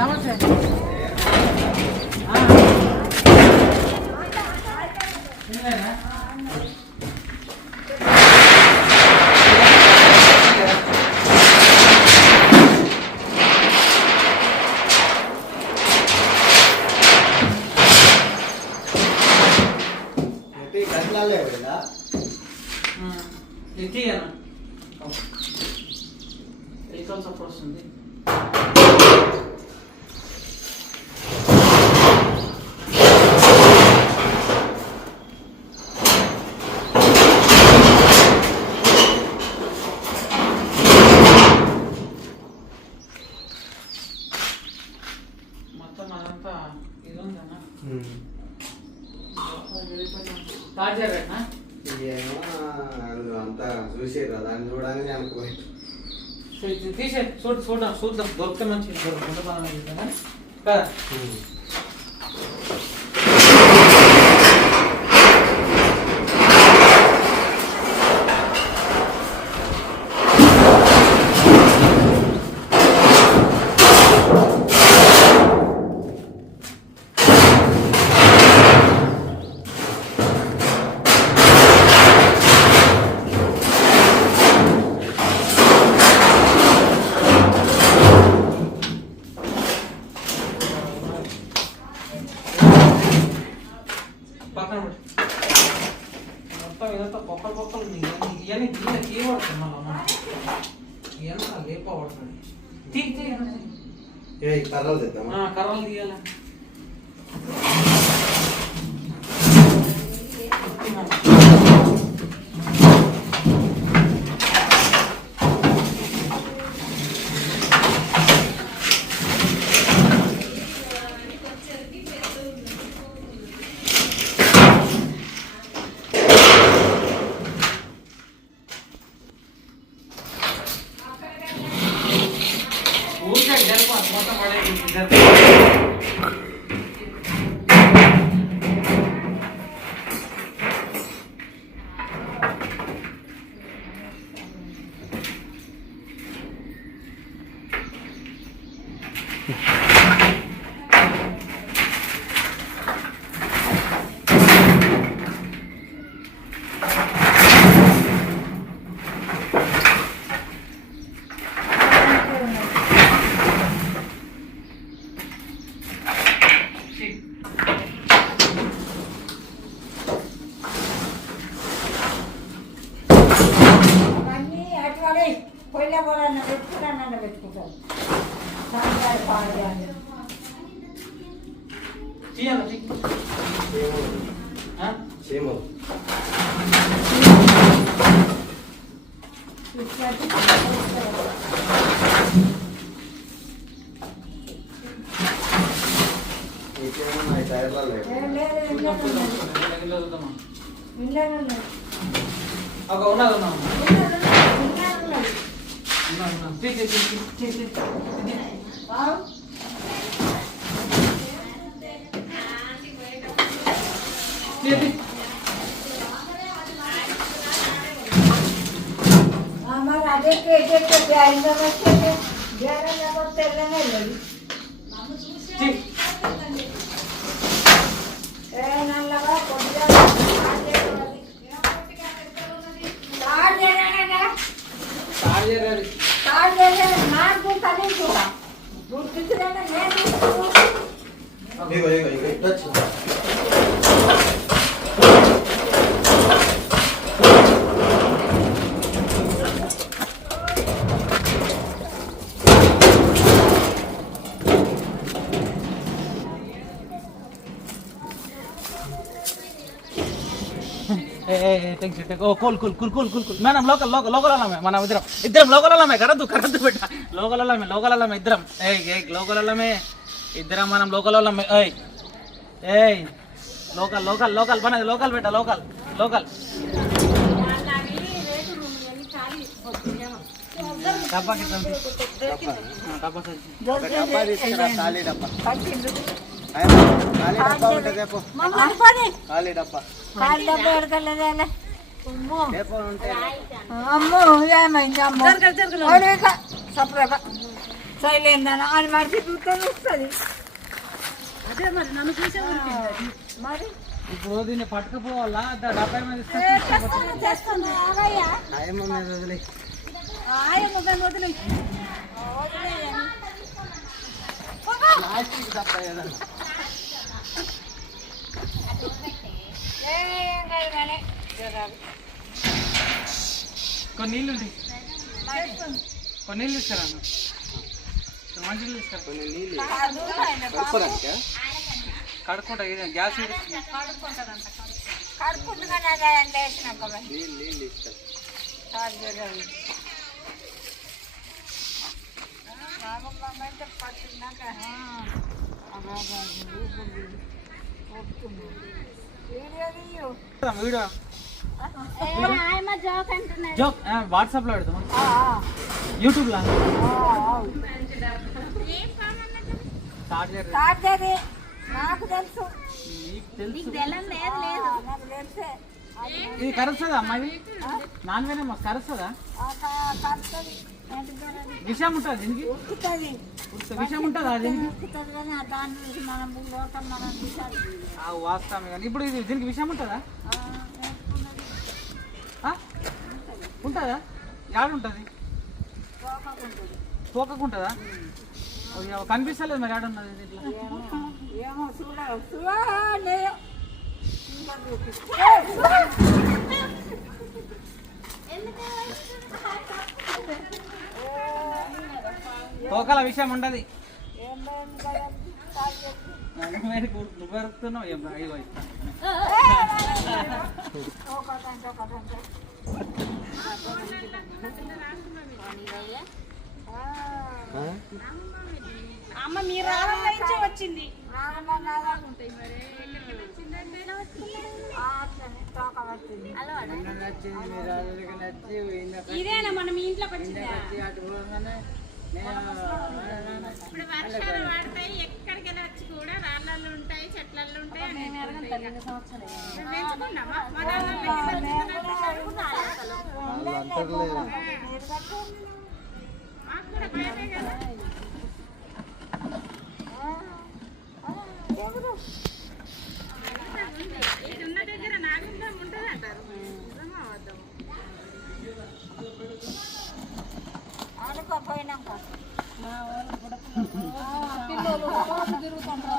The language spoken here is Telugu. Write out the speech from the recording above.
నమస్తే. సపోర్ట్ వస్తుంది. మొత్తం అదంతా ఇది ఉందన్నా అంతా చూసేరా దాన్ని చూడగానే అనుకోవాలి. తీసే చూద్దాం దొరికితే మంచి దొరుకుతుందా కదా. పక్కన మొత్తం ఇదంతా పొక్కలు ఇవన్నీ దీనికి ఏమడుతుంది మళ్ళీ ఇదంతా లేపబడుతుంది. కర్రలు తెద్దామా? కర్రలు తీయాలి. మొత్తం పడే పెట్టుకుంటారు. మేడం లోకల్ మనం ఇద్దరం లోకలమే కరద్దు పెట్ట లోకలమే ఇద్దరం లోకలమే ఇద్దరం మనం లోకలమే లోకల్ మనది లోకల్ పెట్ట లోకల్ డబ్బా ఖాళీ డబ్బా ఉంటుంది పో. ఖాళీ డబ్బా రేపు ఉంటాయి. అమ్మో ఏమైంది అమ్మో సపరేగా సైలేందన అని మనిషి చూస్తుంది మరి ఇప్పుడు దీన్ని పట్టుకుపోవాలా డబ్బా మీద ఆయమ్మ మీద వదిలే. ప్లాస్టిక్ డబ్బా ఏదన్నా. కొన్ని నీళ్ళు కొన్ని నీళ్ళు ఇస్తారా మంచి నీళ్ళు ఇస్తారు కొన్ని నీళ్ళు కడుక్కోడానికా? కడుక్కుంటా గ్యాస్ నీళ్ళు ఇస్తారు. వీడియో జోక్ వాట్సాప్ లో పెడతాం యూట్యూబ్ లో నాకు తెలుసు నీకు తెలుసు ఇది కరుస్తుందా అమ్మాయి నాన్ వేరే మాకు కరుస్తుందా విషయం ఉంటుందా దీనికి విషయం ఉంటుందా దీనికి వాస్తవమే కానీ ఇప్పుడు ఇది దీనికి విషయం ఉంటుందా ఉంటుందా యాడుంటుంది తోకకుంటుందా కనిపిస్తలేదు మరి యాడున్నది దీంట్లో ఏమో తోకల విషయం ఉండదు నువ్వు ఎరుకుతున్నావు అయ్యో అమ్మ మీరు రావాలని వచ్చింది ఇదేనా మనం ఇంట్లోకి వచ్చింది ఇప్పుడు వర్షాలు పడతాయి ఎక్కడికైనా వచ్చి కూడా రాళ్ళల్లో ఉంటాయి చెట్లల్లో ఉంటాయి ఉన్న దగ్గర నాగుందా ఉంటుంది అంటారు అనుకోపోయినాక పిల్లలు తిరుగుతుంటారు